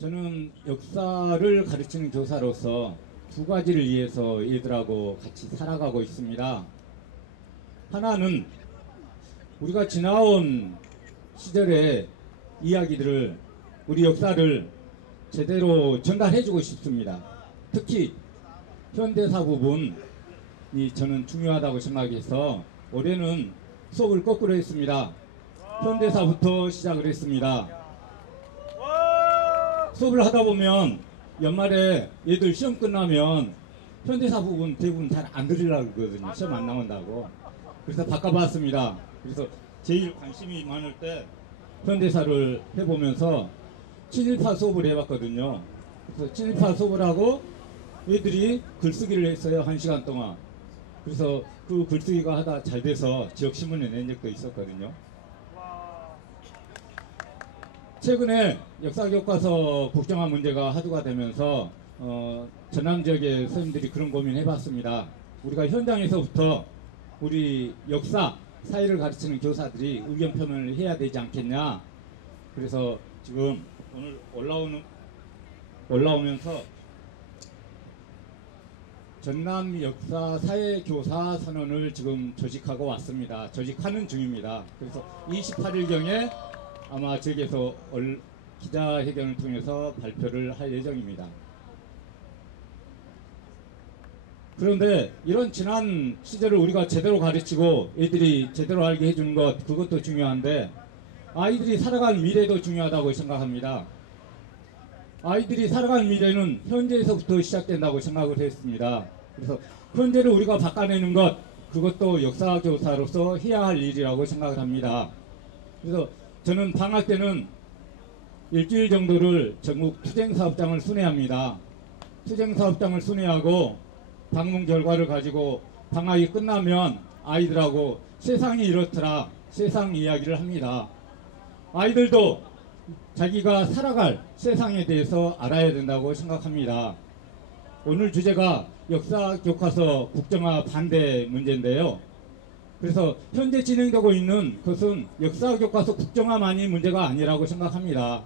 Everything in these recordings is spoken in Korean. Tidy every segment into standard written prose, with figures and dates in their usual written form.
저는 역사를 가르치는 교사로서 두 가지를 위해서 얘들하고 같이 살아가고 있습니다. 하나는 우리가 지나온 시절의 이야기들을, 우리 역사를 제대로 전달해주고 싶습니다. 특히 현대사 부분이 저는 중요하다고 생각해서 올해는 수업을 거꾸로 했습니다. 현대사부터 시작을 했습니다. 수업을 하다 보면 연말에 얘들 시험 끝나면 현대사 부분 대부분 잘 안 들으려고 그러거든요. 시험 안 나온다고. 그래서 바꿔봤습니다. 그래서 제일 관심이 많을 때 현대사를 해보면서 친일파 수업을 해봤거든요. 그래서 친일파 수업을 하고 얘들이 글쓰기를 했어요. 1시간 동안. 그래서 그 글쓰기가 하다 잘 돼서 지역신문에 낸 적도 있었거든요. 최근에 역사교과서 국정화 문제가 화두가 되면서 전남 지역의 선생님들이 그런 고민 해봤습니다. 우리가 현장에서부터 우리 역사, 사회를 가르치는 교사들이 의견 표명을 해야 되지 않겠냐. 그래서 지금 오늘 올라오면서 전남 역사 사회 교사 선언을 지금 조직하고 왔습니다. 조직하는 중입니다. 그래서 28일경에 아마 저기에서 기자회견을 통해서 발표를 할 예정입니다. 그런데 이런 지난 시절을 우리가 제대로 가르치고 애들이 제대로 알게 해주는 것, 그것도 중요한데 아이들이 살아갈 미래도 중요하다고 생각합니다. 아이들이 살아갈 미래는 현재에서부터 시작된다고 생각을 했습니다. 그래서 현재를 우리가 바꿔내는 것, 그것도 역사교사로서 해야 할 일이라고 생각을 합니다. 그래서 저는 방학 때는 일주일 정도를 전국 투쟁사업장을 순회합니다. 투쟁사업장을 순회하고 방문 결과를 가지고 방학이 끝나면 아이들하고 세상이 이렇더라, 세상 이야기를 합니다. 아이들도 자기가 살아갈 세상에 대해서 알아야 된다고 생각합니다. 오늘 주제가 역사교과서 국정화 반대 문제인데요. 그래서 현재 진행되고 있는 것은 역사교과서 국정화만이 문제가 아니라고 생각합니다.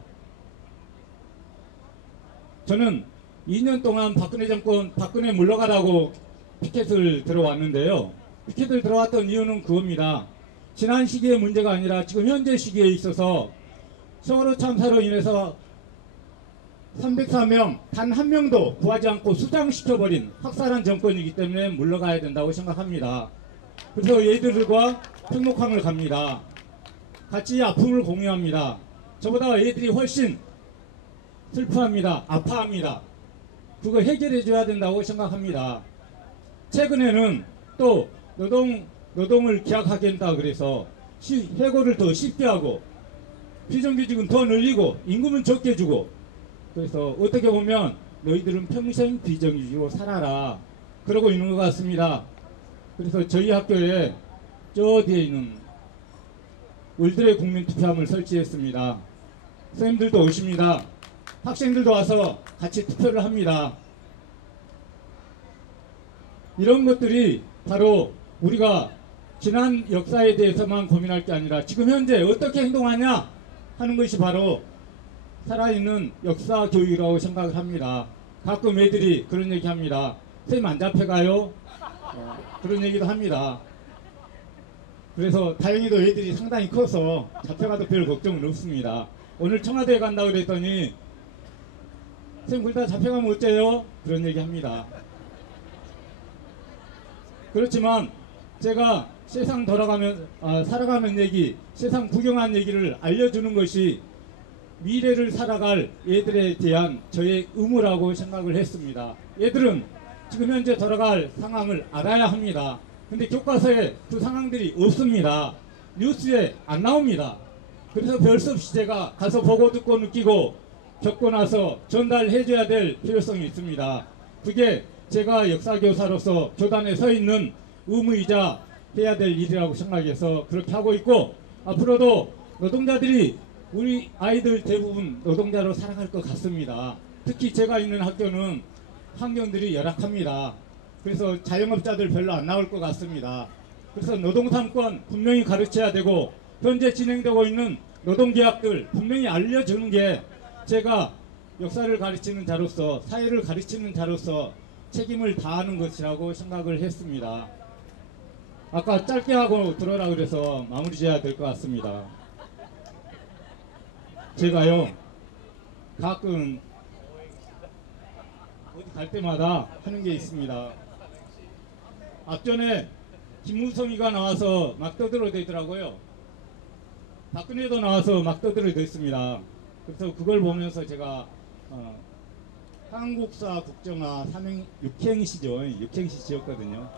저는 2년 동안 박근혜 정권, 박근혜 물러가라고 피켓을 들어왔는데요. 피켓을 들어왔던 이유는 그겁니다. 지난 시기의 문제가 아니라 지금 현재 시기에 있어서 세월호 참사로 인해서 304명 단 한 명도 구하지 않고 수장시켜버린 학살한 정권이기 때문에 물러가야 된다고 생각합니다. 그래서 얘들과 평목항을 갑니다. 같이 아픔을 공유합니다. 저보다 얘들이 훨씬 슬퍼합니다. 아파합니다. 그거 해결해 줘야 된다고 생각합니다. 최근에는 또 노동을 기약하겠다 그래서 해고를 더 쉽게 하고 비정규직은 더 늘리고 임금은 적게 주고, 그래서 어떻게 보면 너희들은 평생 비정규직으로 살아라 그러고 있는 것 같습니다. 그래서 저희 학교에 저 뒤에 있는 울드레 국민투표함을 설치했습니다. 선생님들도 오십니다. 학생들도 와서 같이 투표를 합니다. 이런 것들이 바로 우리가 지난 역사에 대해서만 고민할 게 아니라 지금 현재 어떻게 행동하냐 하는 것이 바로 살아있는 역사 교육이라고 생각을 합니다. 가끔 애들이 그런 얘기 합니다. 선생님 안 잡혀가요? 그런 얘기도 합니다. 그래서 다행히도 애들이 상당히 커서 잡혀가도 별 걱정은 없습니다. 오늘 청와대에 간다고 그랬더니 선생님 그러다 잡혀가면 어째요? 그런 얘기 합니다. 그렇지만 제가 세상 살아가는 얘기, 세상 구경한 얘기를 알려주는 것이 미래를 살아갈 얘들에 대한 저의 의무라고 생각을 했습니다. 얘들은 지금 현재 돌아갈 상황을 알아야 합니다. 근데 교과서에 그 상황들이 없습니다. 뉴스에 안 나옵니다. 그래서 별 수 없이 제가 가서 보고 듣고 느끼고 겪고 나서 전달해 줘야 될 필요성이 있습니다. 그게 제가 역사교사로서 교단에 서 있는 의무이자 해야 될 일이라고 생각해서 그렇게 하고 있고, 앞으로도 노동자들이 우리 아이들 대부분 노동자로 살아갈 것 같습니다. 특히 제가 있는 학교는 환경들이 열악합니다. 그래서 자영업자들 별로 안 나올 것 같습니다. 그래서 노동상권 분명히 가르쳐야 되고 현재 진행되고 있는 노동계약들 분명히 알려주는 게 제가 역사를 가르치는 자로서, 사회를 가르치는 자로서 책임을 다하는 것이라고 생각을 했습니다. 아까 짧게 하고 들어라 그래서 마무리 지어야 될 것 같습니다. 제가요, 가끔 어디 갈 때마다 하는 게 있습니다. 앞전에 김무성이가 나와서 막 떠들어대더라고요. 박근혜도 나와서 막 떠들어댔습니다. 그래서 그걸 보면서 제가 한국사 국정화 6행시죠. 6행시 지었거든요.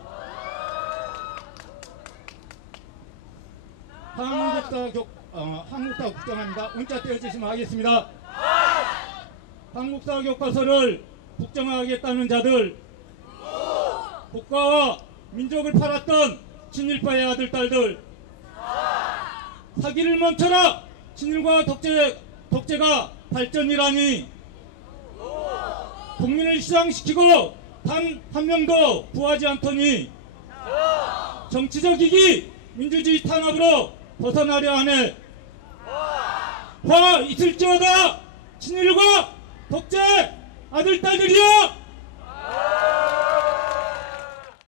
한국사 국정화입니다. 문자 떼어주시면 하겠습니다. 한국사 교과서를 국정화하겠다는 자들, 국가와 민족을 팔았던 친일파의 아들, 딸들, 사기를 멈춰라! 친일과 독재가 발전이라니, 국민을 시장시키고 단 한 명도 구하지 않더니 정치적 이기, 민주주의 탄압으로 벗어나려 하네. 화 있을지어다! 친일과 독재 아들, 딸들이여!